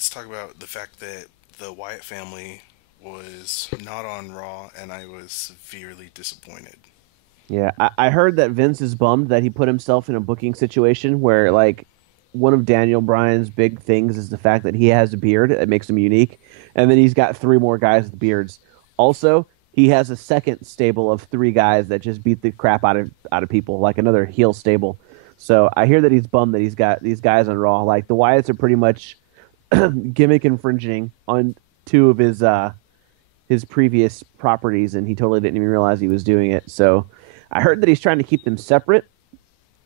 let's talk about the fact that the Wyatt family was not on Raw, and I was severely disappointed. Yeah, I heard that Vince is bummed that he put himself in a booking situation where like one of Daniel Bryan's big things is the fact that he has a beard that makes him unique, and then he's got three more guys with beards. Also, he has a second stable of three guys that just beat the crap out of people, like another heel stable. So I hear that he's bummed that he's got these guys on Raw. Like the Wyatts are pretty much gimmick infringing on two of his previous properties, and he totally didn't even realize he was doing it. So I heard that he's trying to keep them separate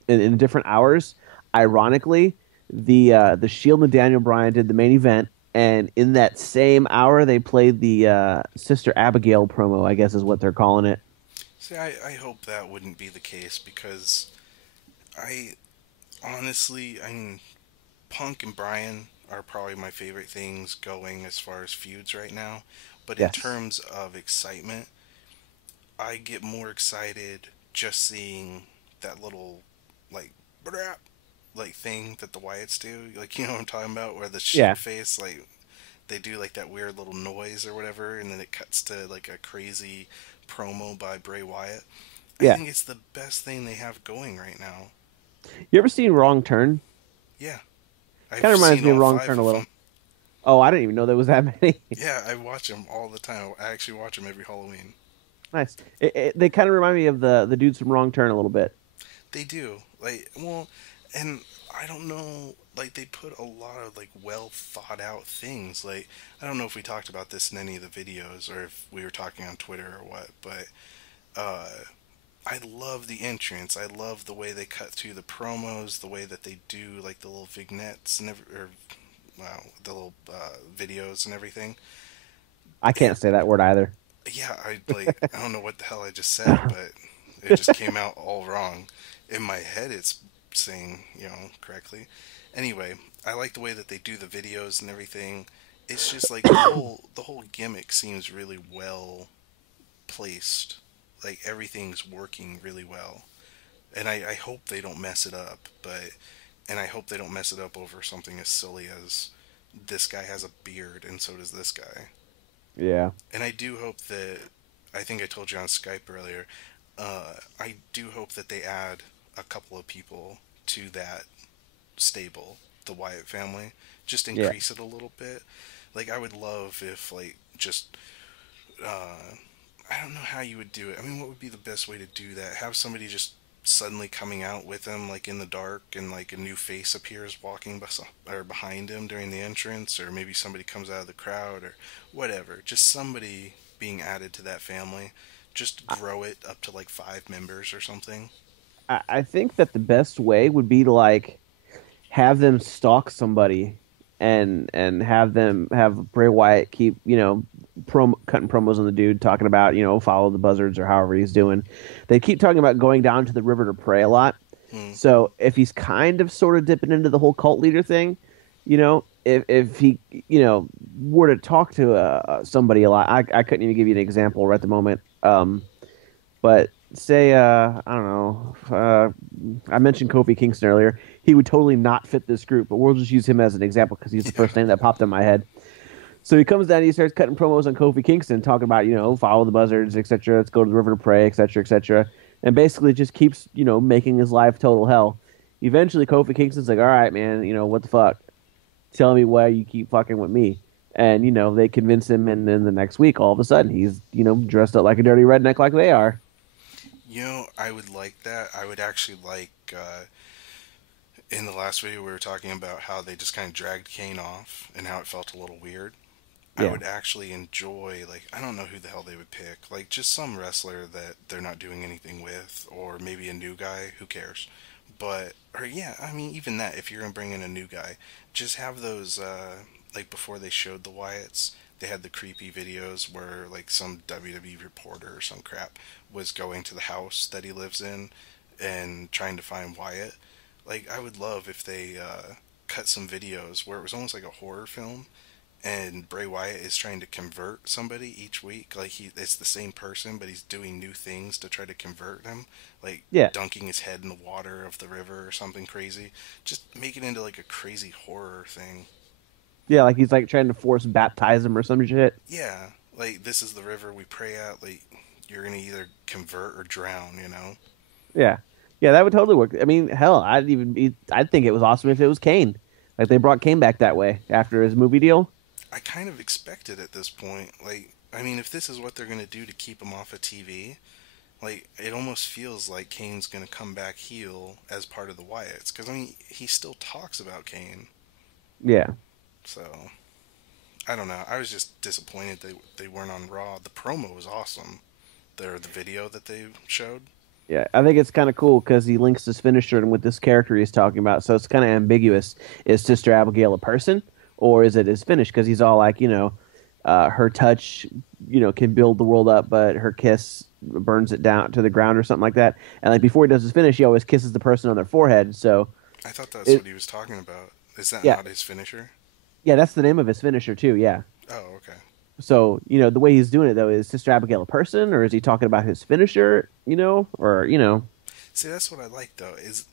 in different hours. Ironically, the Shield and Daniel Bryan did the main event, and in that same hour they played the Sister Abigail promo. I guess is what they're calling it. See, I hope that wouldn't be the case because I honestly, I mean, Punk and Bryan are probably my favorite things going as far as feuds right now. But in Yes. terms of excitement, I get more excited just seeing that little like brap like thing that the Wyatts do. Like you know what I'm talking about, where the shit Yeah. face like they do like that weird little noise or whatever, and then it cuts to like a crazy promo by Bray Wyatt. I Yeah. think it's the best thing they have going right now. You ever seen Wrong Turn? Yeah, I've Kind of reminds seen me of all Wrong five Turn a of little. them. Oh, I didn't even know there was that many. Yeah, I watch them all the time. I actually watch them every Halloween. Nice. They kind of remind me of the dudes from Wrong Turn a little bit. They do. Like, well, and I don't know, like they put a lot of like well thought out things. Like, I don't know if we talked about this in any of the videos or if we were talking on Twitter or what, but uh I love the entrance. I love the way they cut through the promos, the way that they do like the little vignettes and or wow, the little videos and everything. I It can't say that word either. yeah, I don't know what the hell I just said, but it just came out all wrong. In my head, it's saying correctly. Anyway, I like the way that they do the videos and everything. It's just like the whole gimmick seems really well placed. Like everything's working really well, and I hope they don't mess it up. And I hope they don't mess it up over something as silly as this guy has a beard and so does this guy. Yeah. And I do hope that I think I told you on Skype earlier. I do hope that they add a couple of people to that stable, the Wyatt family. Just Yeah. increase it a little bit. Like I would love if like just I don't know how you would do it. I mean, what would be the best way to do that? Have somebody just suddenly coming out with him like in the dark and like a new face appears walking or behind him during the entrance, or maybe somebody comes out of the crowd or whatever. Just somebody being added to that family. Just grow it up to like 5 members or something. I think that the best way would be to like have them stalk somebody and have Bray Wyatt keep, cutting promos on the dude talking about, follow the buzzards or however he's doing. They keep talking about going down to the river to pray a lot. Hmm. So if he's kind of sort of dipping into the whole cult leader thing, if he, were to talk to somebody a lot, I couldn't even give you an example right at the moment. But say, I don't know, I mentioned Kofi Kingston earlier. He would totally not fit this group, but we'll just use him as an example because he's the Yeah. first name that popped in my head. So he comes down, he starts cutting promos on Kofi Kingston, talking about, follow the buzzards, etc. Let's go to the river to pray, etc., etc. And basically just keeps, making his life total hell. Eventually, Kofi Kingston's like, all right, man, what the fuck? Tell me why you keep fucking with me. And, they convince him, and then the next week, all of a sudden, he's, dressed up like a dirty redneck like they are. I would like that. I would actually like in the last video we were talking about how they just kind of dragged Kane off and how it felt a little weird. I Yeah. would actually enjoy, like, I don't know who the hell they would pick. Like, just some wrestler that they're not doing anything with, or maybe a new guy, who cares? But, or yeah, I mean, even that, if you're going to bring in a new guy, just have those, like, before they showed the Wyatts, they had the creepy videos where, like, some WWE reporter or some crap was going to the house that he lives in and trying to find Wyatt. Like, I would love if they, cut some videos where it was almost like a horror film and Bray Wyatt is trying to convert somebody each week. Like it's the same person, but he's doing new things to try to convert him, like Yeah. dunking his head in the water of the river or something crazy. Just make it into like a crazy horror thing. Yeah, like he's like trying to force baptize him or some shit. Yeah, like this is the river we pray at. Like you're gonna either convert or drown. You know. Yeah, yeah, that would totally work. I mean, hell, I'd think it was awesome if it was Kane. Like they brought Kane back that way after his movie deal. I kind of expect it at this point. Like, I mean, if this is what they're gonna do to keep him off of TV, like it almost feels like Kane's gonna come back heel as part of the Wyatts. Because I mean, he still talks about Kane. Yeah, So I don't know. I was just disappointed they weren't on Raw. The promo was awesome. The video that they showed. yeah. I think it's kind of cool because he links his finisher and with this character he's talking about. So it's kind of ambiguous. Is Sister Abigail a person or is it his finish? Because he's all like, her touch, can build the world up, but her kiss burns it down to the ground or something like that. And like before he does his finish, he always kisses the person on their forehead. So I thought that's it, what he was talking about. Is that yeah, not his finisher? yeah, that's the name of his finisher too. Yeah. Oh, okay. So, the way he's doing it though, is Sister Abigail a person, or is he talking about his finisher, or See, that's what I like though. Is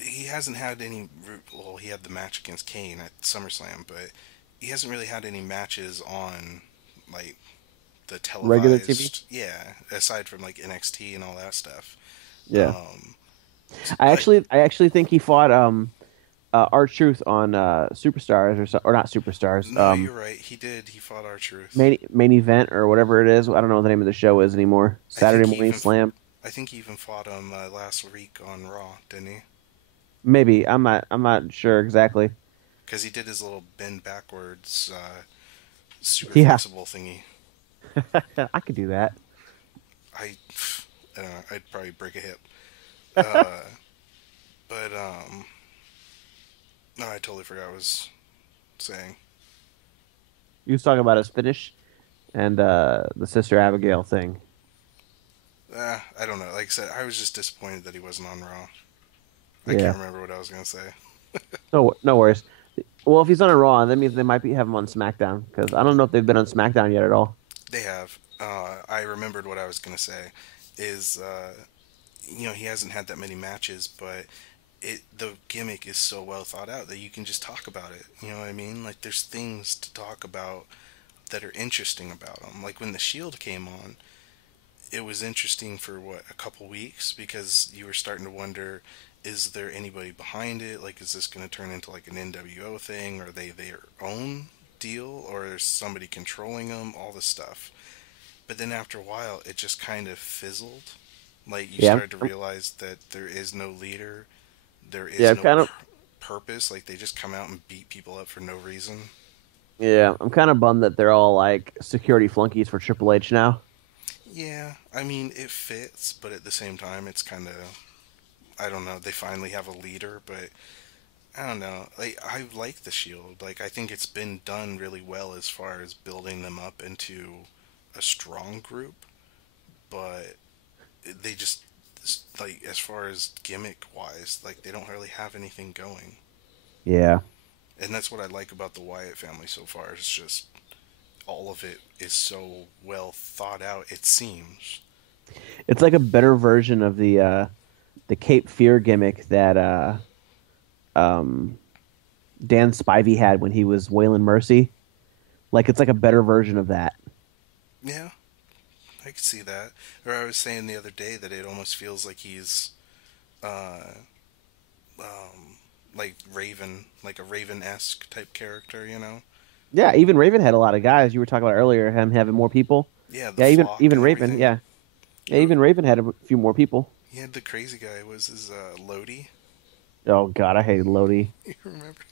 he hasn't had any. Well, he had the match against Kane at SummerSlam, but he hasn't really had any matches on like the regular TV? televised. Yeah, aside from like NXT and all that stuff. Yeah. Um, but I actually think he fought R-Truth on Superstars or not Superstars. no, you're right. He did. He fought our truth. Main event or whatever it is. I don't know what the name of the show is anymore. I think Saturday he Morning even. Slam. I think he even fought him last week on Raw, didn't he? Maybe. I'm not sure exactly. Because he did his little bend backwards, super Yeah. flexible thingy. I could do that. I, I don't know. I'd probably break a hip. Uh, but no, I totally forgot what I was saying. He was talking about his finish and the Sister Abigail thing. I don't know. Like I said, I was just disappointed that he wasn't on Raw. I Yeah. can't remember what I was gonna say. No worries. Well, if he's on a Raw, that means they might have him on SmackDown because I don't know if they've been on SmackDown yet at all. They have. I remembered what I was gonna say. Is he hasn't had that many matches, but the gimmick is so well thought out that you can just talk about it. You know what I mean? Like there's things to talk about that are interesting about him. Like when the Shield came on, it was interesting for what a couple weeks because you were starting to wonder, is there anybody behind it? Like, is this going to turn into like an NWO thing? Are they their own deal, or is somebody controlling them? All this stuff. But then after a while, it just kind of fizzled. Like you Yeah, started to realize that there is no leader, there yeah, is I'm no kind of purpose. Like they just come out and beat people up for no reason. yeah, I'm kind of bummed that they're all like security flunkies for Triple H now. Yeah, I mean it fits, but at the same time, it's kind of I don't know. They finally have a leader, but I don't know. Like I like the Shield. Like I think it's been done really well as far as building them up into a strong group, but they just like as far as gimmick wise, like they don't really have anything going. Yeah, And that's what I like about the Wyatt family so far. It's just all of it is so well thought out. It seems. it's like a better version of the Cape Fear gimmick that um Dan Spivey had when he was Waylon Mercy. Like it's like a better version of that. Yeah, I could see that. Or I was saying the other day that it almost feels like he's, uh, like Raven, like a Raven-esque type character. You know? Yeah, even Raven had a lot of guys. You were talking about earlier, him having more people. Yeah, the Yeah, even flock even and Raven. everything. Yeah, yeah, even Raven had a few more people. He had the crazy guy. Was his Lodi? Oh God, I hated Lodi. You remember?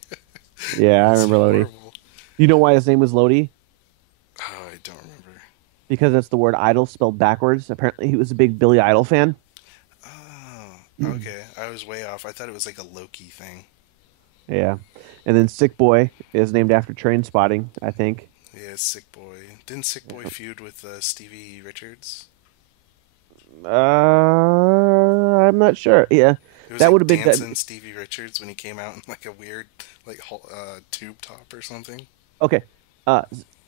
Yeah, I It's remember Lodi. horrible. You know why his name was Lodi? Oh, I don't remember. Because that's the word idol spelled backwards. Apparently, he was a big Billy Idol fan. Oh, okay. I was way off. I thought it was like a Loki thing. Yeah, and then Sick Boy is named after Train Spotting, I think. Yeah, Sick Boy. Didn't Sick Boy feud with Stevie Richards? I'm not sure. Yeah, It was that would like have been that. dancing Stevie Richards when he came out in like a weird like tube top or something. Okay,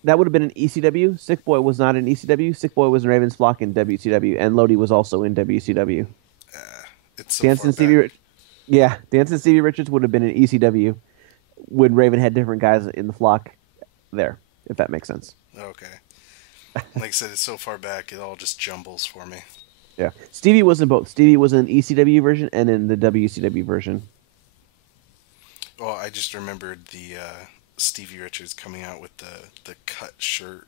that would have been an ECW. Sick Boy was not in ECW. Sick Boy was in Raven's Flock in WCW, and Lodi was also in WCW. Uh, it's so far Dancing back. Stevie, yeah, Dancing Stevie Richards would have been in ECW. when Raven had different guys in the flock there, if that makes sense. Okay. Like I said, it's so far back, it all just jumbles for me. Yeah. Stevie was in both. Stevie was in ECW version and in the WCW version. Well, I just remembered the Stevie Richards coming out with the cut shirt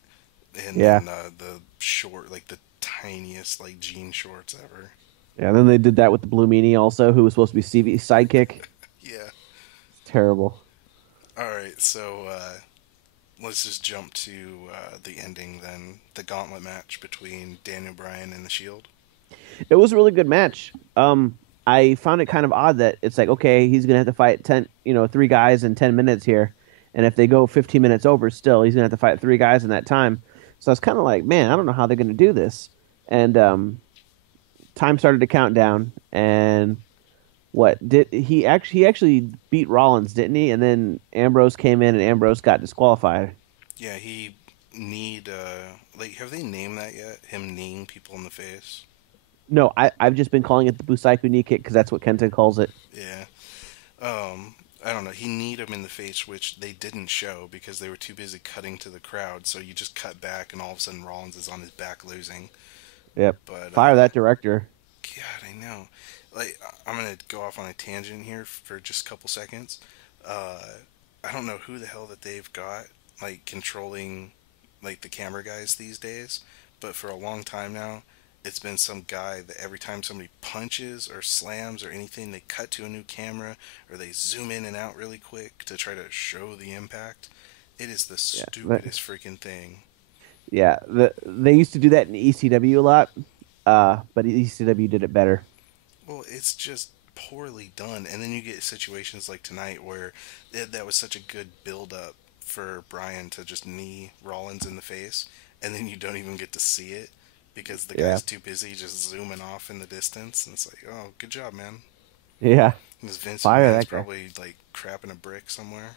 and Yeah. then the short, like the tiniest like jean shorts ever. Yeah. And then they did that with the Blue Meanie also, who was supposed to be Stevie's sidekick. Yeah. It's terrible. All right, so let's just jump to the ending then. The gauntlet match between Daniel Bryan and the Shield. It was a really good match. I found it kind of odd that it's like, okay, he's gonna have to fight 10, three guys in 10 minutes here, and if they go 15 minutes over, still he's gonna have to fight three guys in that time. So I was kind of like, man, I don't know how they're gonna do this. And time started to count down, and what did he actually beat Rollins, didn't he? And then Ambrose came in, and Ambrose got disqualified. Yeah, he need like have they named that yet? Him kneeing people in the face. No, I've just been calling it the Busaiku knee kick because that's what Kenta calls it. Yeah. I don't know. He kneed him in the face, which they didn't show because they were too busy cutting to the crowd. So you just cut back, and all of a sudden Rollins is on his back losing. Yep. But Fire that director. God, I know. Like I'm gonna go off on a tangent here for just a couple seconds. Uh, I don't know who the hell that they've got like controlling like the camera guys these days, but for a long time now, it's been some guy that every time somebody punches or slams or anything, they cut to a new camera or they zoom in and out really quick to try to show the impact. It is the Yeah. stupidest freaking thing. Yeah. They used to do that in ECW a lot, but ECW did it better. Well, it's just poorly done, and then you get situations like tonight where that was such a good build up for Bryan to just knee Rollins in the face, and then you don't even get to see it because the Yeah. guy's too busy just zooming off in the distance, and it's like, oh, good job, man. Yeah. This Vince Fire McMahon's that guy. probably like crapping a brick somewhere.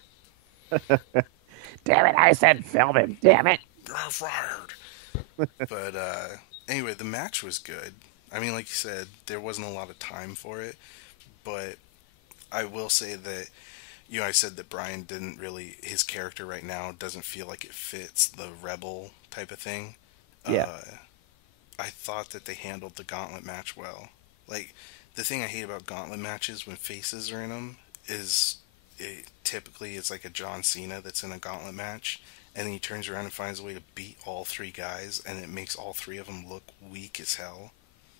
Damn it! I said film him. Damn it. You're fired. But anyway, the match was good. I mean, like you said, there wasn't a lot of time for it, but I will say that I said that Bryan didn't really his character right now doesn't feel like it fits the rebel type of thing. Yeah. Uh, I thought that they handled the gauntlet match well. Like the thing I hate about gauntlet matches when faces are in them is typically it's like a John Cena that's in a gauntlet match, and then he turns around and finds a way to beat all three guys, and it makes all three of them look weak as hell.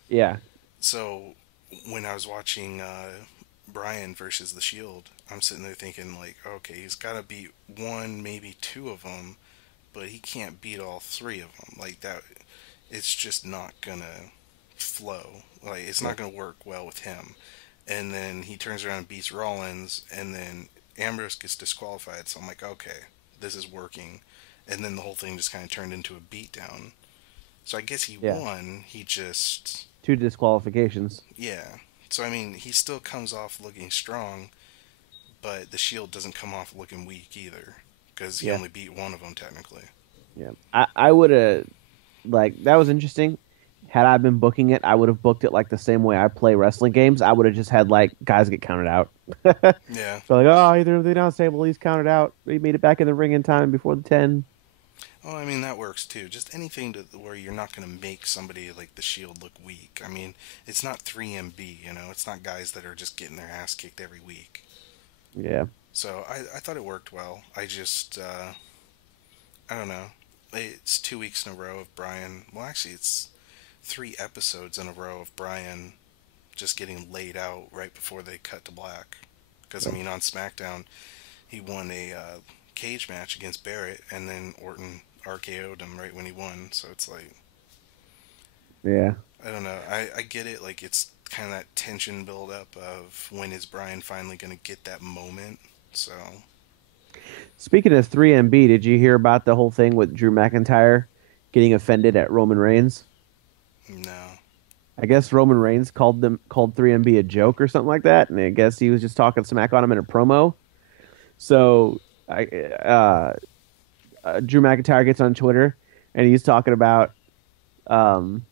Yeah. So when I was watching Bryan versus the Shield, I'm sitting there thinking like, okay, he's got to beat one, maybe two of them, but he can't beat all three of them. Like that, it's just not gonna flow. Like it's Yeah. not gonna work well with him. And then he turns around and beats Rollins, and then Ambrose gets disqualified. So I'm like, okay, this is working. And then the whole thing just kind of turned into a beatdown. So I guess he Yeah. won. He just, Two disqualifications. yeah. So I mean, he still comes off looking strong, but the Shield doesn't come off looking weak either because he Yeah. only beat one of them technically. Yeah. I would have like that was interesting. Had I been booking it, I would have booked it like the same way I play wrestling games. I would have just had like guys get counted out. Yeah. So like, oh, either they don't stable, he's counted out. He made it back in the ring in time before the 10. Well, I mean that works too. Just anything to where you're not going to make somebody like the Shield look weak. I mean, it's not 3MB, It's not guys that are just getting their ass kicked every week. Yeah. So I thought it worked well. I just I don't know. It's 2 weeks in a row of Bryan. Well, actually, it's 3 episodes in a row of Bryan just getting laid out right before they cut to black. Because I mean, on SmackDown, he won a cage match against Barrett, and then Orton RKO'd him right when he won. So it's like, Yeah. I don't know. I get it. Like it's kind of that tension build up of when is Bryan finally going to get that moment. So Speaking of 3MB, did you hear about the whole thing with Drew McIntyre getting offended at Roman Reigns? no. I guess Roman Reigns called 3MB a joke or something like that, and I guess he was just talking smack on him in a promo. So I Drew McIntyre gets on Twitter and he's talking about um,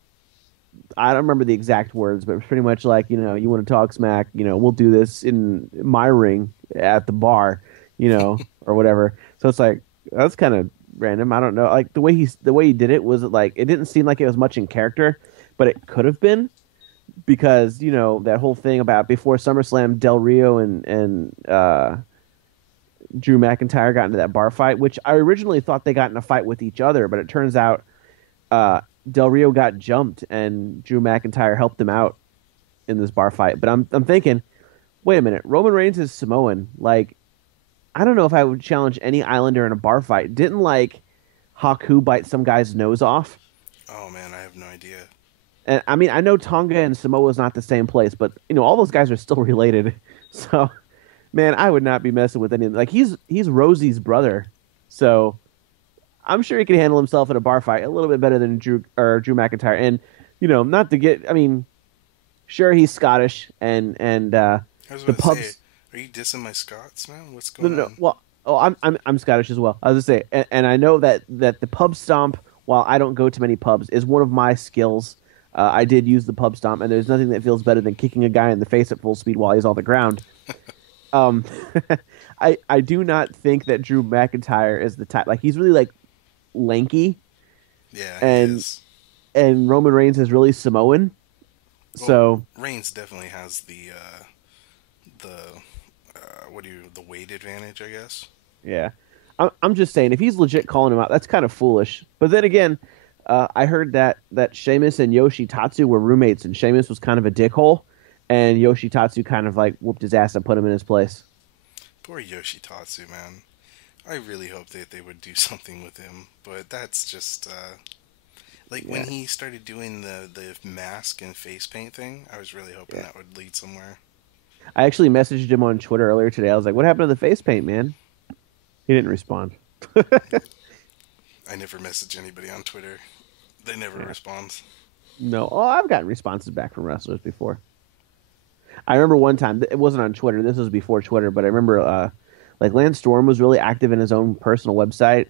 I don't remember the exact words, but it's pretty much like, you want to talk smack, we'll do this in my ring at the bar. or whatever. So it's like that's kind of random. I don't know. Like the way he did it was like it didn't seem like it was much in character, but it could have been because that whole thing about before SummerSlam, Del Rio and Drew McIntyre got into that bar fight, which I originally thought they got in a fight with each other, but it turns out uh, Del Rio got jumped and Drew McIntyre helped him out in this bar fight. But I'm thinking, wait a minute, Roman Reigns is Samoan. Like, I don't know if I would challenge any Islander in a bar fight. Didn't like Haku bite some guy's nose off? Oh man, I have no idea. And I mean, I know Tonga and Samoa is not the same place, but all those guys are still related. So, man, I would not be messing with any. Like he's Rosie's brother, so I'm sure he can handle himself in a bar fight a little bit better than Drew McIntyre. And not to get, I mean, sure he's Scottish and I was the about to say, pubs. are you dissing my Scots, man? What's No, going no, no. on? Well, oh, I'm Scottish as well. I was gonna say, and I know that the pub stomp, while I don't go to many pubs, is one of my skills. I did use the pub stomp, and there's nothing that feels better than kicking a guy in the face at full speed while he's on the ground. Um, I do not think that Drew McIntyre is the type. Like he's really like lanky, Yeah, he and is. Roman Reigns is really Samoan. Well, So Reigns definitely has the what do you the weight advantage, I guess. yeah, I'm just saying if he's legit calling him out, that's kind of foolish. But then again, I heard that Sheamus and Yoshitatsu were roommates, and Sheamus was kind of a dickhole, and Yoshitatsu kind of like whooped his ass and put him in his place. Poor Yoshitatsu, man. I really hope that they would do something with him, but that's just like when Yeah, he started doing the mask and face paint thing. I was really hoping yeah. that would lead somewhere. I actually messaged him on Twitter earlier today. I was like, "What happened to the face paint, man?" He didn't respond. I never message anybody on Twitter. They never Yeah. respond. No. Oh, I've gotten responses back from wrestlers before. I remember one time, it wasn't on Twitter. This was before Twitter, but I remember like Lance Storm was really active in his own personal website,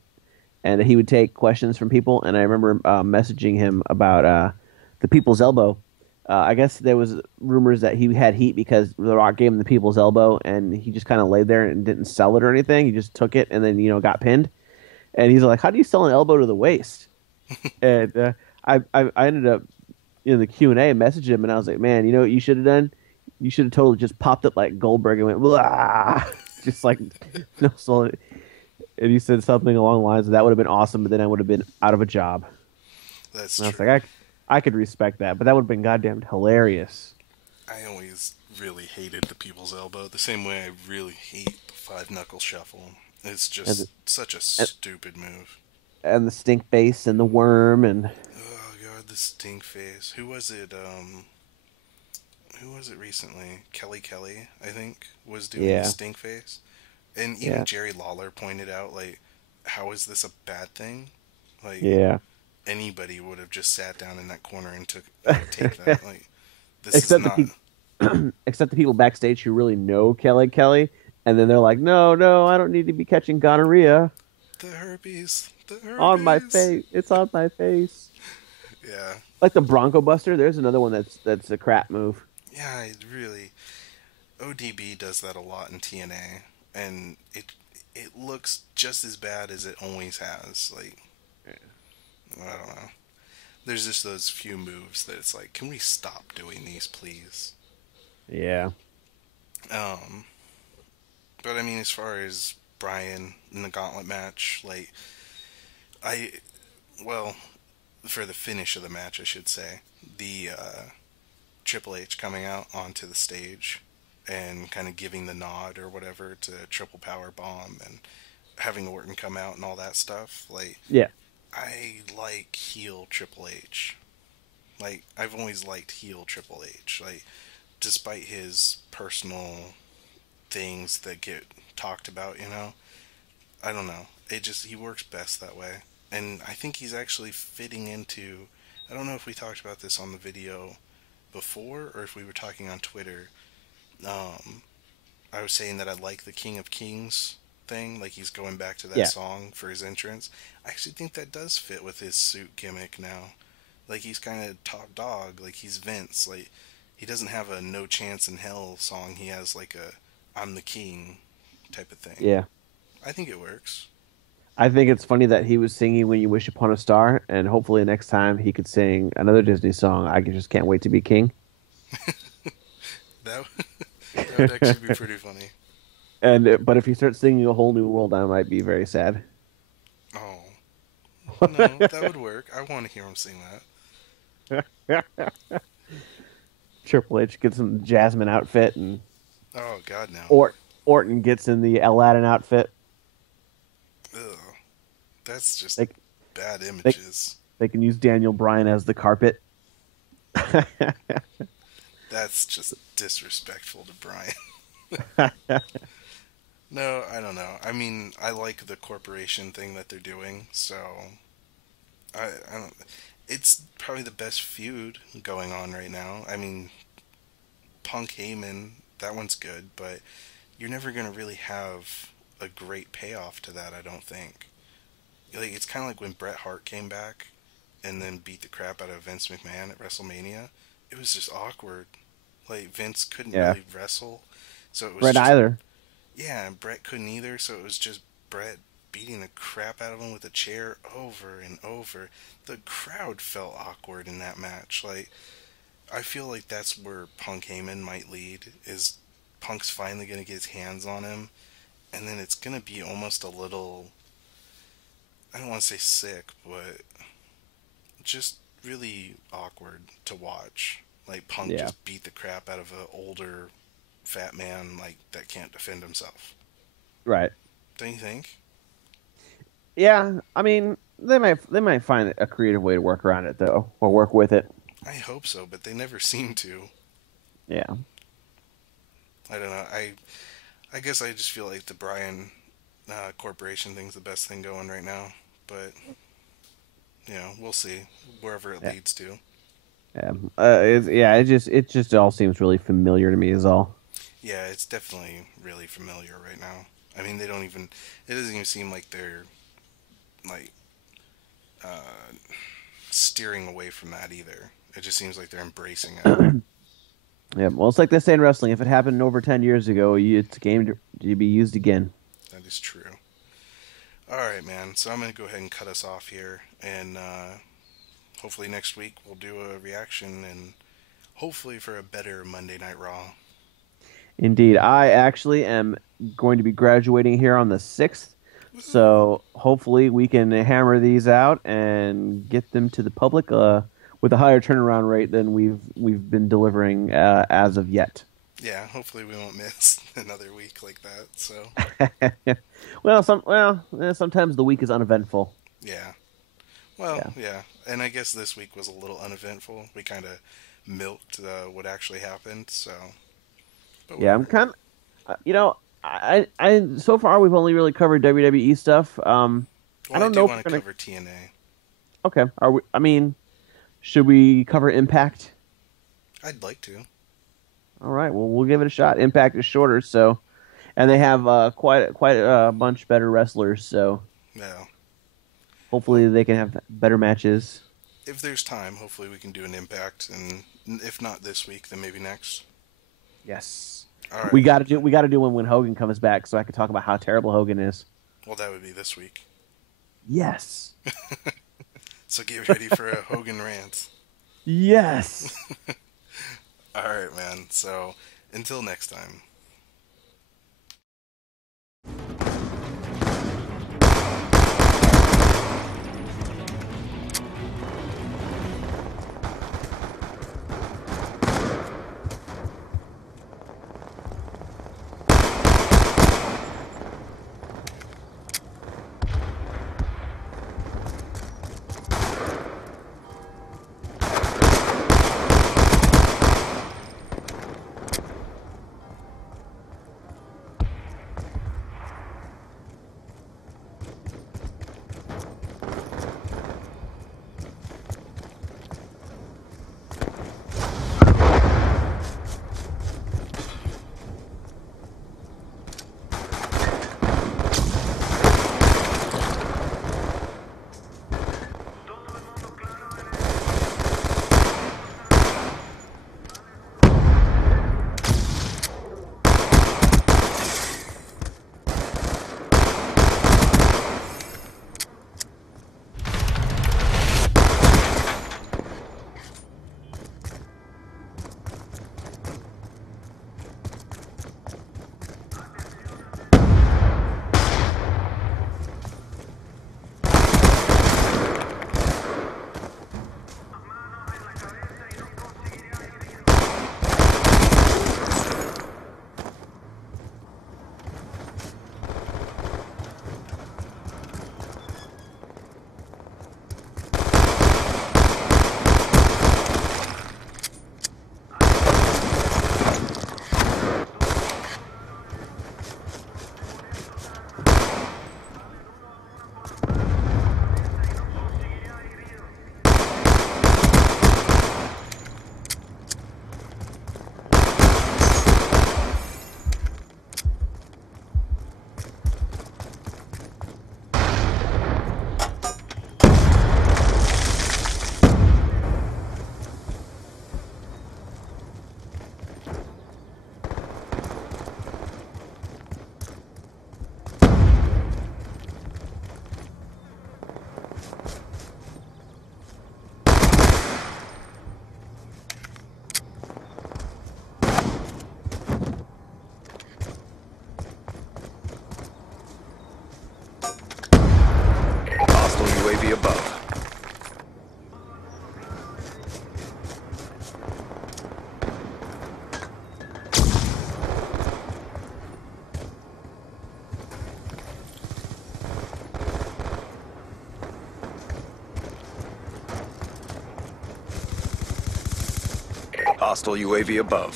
and he would take questions from people. And I remember messaging him about the People's Elbow. I guess there was rumors that he had heat because The Rock gave him the People's Elbow, and he just kind of laid there and didn't sell it or anything. He just took it and then got pinned. And he's like, "How do you sell an elbow to the waist?" And I ended up in the Q&A messaged him, and I was like, "Man, you know what you should have done? You should have totally just popped up like Goldberg and went, blah, just like no soul." And he said something along the lines of that would have been awesome, but then I would have been out of a job. That's And I was true. like, I could respect that, but that would have been goddamn hilarious. I always really hated the people's elbow, the same way I really hate the five knuckle shuffle. It's And just such a and, stupid move. and the stink face and the worm and Oh god, the stink face. Who was it recently? Kelly, I think, was doing the yeah, stink face. And even yeah, Jerry Lawler pointed out, like, how is this a bad thing? Like, yeah. anybody would have just sat down in that corner and take that. Like, this is except the not people, except the people backstage who really know Kelly, and then they're like, "No, no, I don't need to be catching gonorrhea the herpes. The on my herpes. face. It's on my face." Yeah. Like the Bronco Buster. There's another one that's a crap move. Yeah, it really. ODB does that a lot in TNA, and it looks just as bad as it always has. Like, I don't know. There's just those few moves that it's like, can we stop doing these, please? Yeah, Um, but I mean, as far as Bryan in the gauntlet match, like, I, well, for the finish of the match, I should say, the Triple H coming out onto the stage and kind of giving the nod or whatever to Triple Power Bomb and having Orton come out and all that stuff. Like, yeah, I like heel Triple H. Like, I've always liked heel Triple H. Like, despite his personal things that get talked about, I don't know. He works best that way. And I think he's actually fitting into. I don't know if we talked about this on the video before or if we were talking on Twitter. Um, I was saying that I like the King of Kings thing, like he's going back to that yeah. song for his entrance. I actually think that does fit with his suit gimmick now. Like he's kind of top dog, like he's Vince. Like he doesn't have a No Chance in Hell song. He has like a I'm the King type of thing. Yeah. I think it works. I think it's funny that he was singing "When You Wish Upon a Star," and hopefully next time he could sing another Disney song. Just can't wait to be king. That that would actually be pretty funny. But if he starts singing "A Whole New World," I might be very sad. Oh no, that would work. I want to hear him sing that. Triple H gets in the Jasmine outfit, and Oh God, no. Orton gets in the Aladdin outfit. Ugh, that's just They, bad they, images. they can use Daniel Bryan as the carpet. That's just disrespectful to Brian. No, I don't know. I mean, I like the corporation thing that they're doing, so I don't. It's probably the best feud going on right now. I mean, Punk Heyman, that one's good, but you're never gonna really have a great payoff to that. I don't think. Like it's kind of like when Bret Hart came back and then beat the crap out of Vince McMahon at WrestleMania. It was just awkward. Like Vince couldn't Yeah, really wrestle, so it was Brett just either. yeah, and Bret couldn't either, so it was just Bret beating the crap out of him with a chair over and over. The crowd felt awkward in that match. Like I feel like that's where Punk Heyman might lead. Is Punk's finally gonna get his hands on him, and then it's gonna be almost a little. I don't want to say sick, but just really awkward to watch. Like Punk Yeah, just beat the crap out of an older fat man like that can't defend himself. right. Don't you think? Yeah, I mean they might find a creative way to work around it though, or work with it. I hope so, but they never seem to. Yeah, I don't know. I guess I just feel like the Bryan Corporation thing's the best thing going right now. But we'll see wherever it yeah, leads to. yeah. It just all seems really familiar to me. Is all. Yeah, it's definitely really familiar right now. I mean, they don't even. It doesn't even seem like they're like uh, steering away from that either. It just seems like they're embracing it. Yeah, well, it's like they say in wrestling: if it happened over 10 years ago, it's a game to be used again. That is true. All right, man. So I'm gonna go ahead and cut us off here, and hopefully next week we'll do a reaction, and hopefully for a better Monday Night Raw. Indeed, I actually am going to be graduating here on the 6th, Woohoo! so hopefully we can hammer these out and get them to the public with a higher turnaround rate than we've been delivering as of yet. Yeah, hopefully we won't miss another week like that. So Sometimes the week is uneventful. yeah, well, Yeah, yeah, and I guess this week was a little uneventful. We kind of milked what actually happened. So, but yeah. I'm whatever. kind of, I so far we've only really covered WWE stuff. I Well, I don't do know if want we're to gonna. cover TNA. Okay, are we? I mean, should we cover Impact? I'd like to. All right, well, we'll give it a shot. Impact is shorter, so and they have quite a bunch better wrestlers, so Yeah. Well, hopefully they can have better matches. if there's time, hopefully we can do an Impact, and if not this week, then maybe next. Yes. All right. We got to do one when Hogan comes back, so I can talk about how terrible Hogan is. Well, that would be this week. Yes. So get ready for a Hogan rant. Yes. All right, man. So until next time. Hostile UAV above.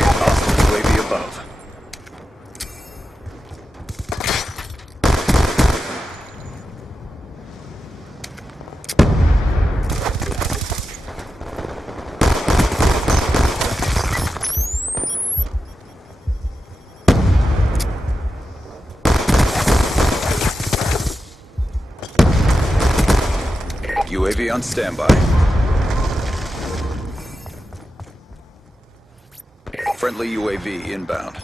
Hostile UAV above. UAV on standby. Friendly UAV inbound.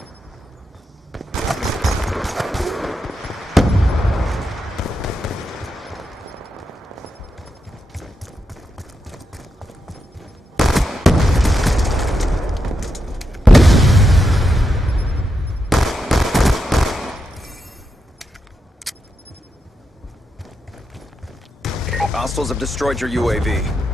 Hostiles have destroyed your UAV.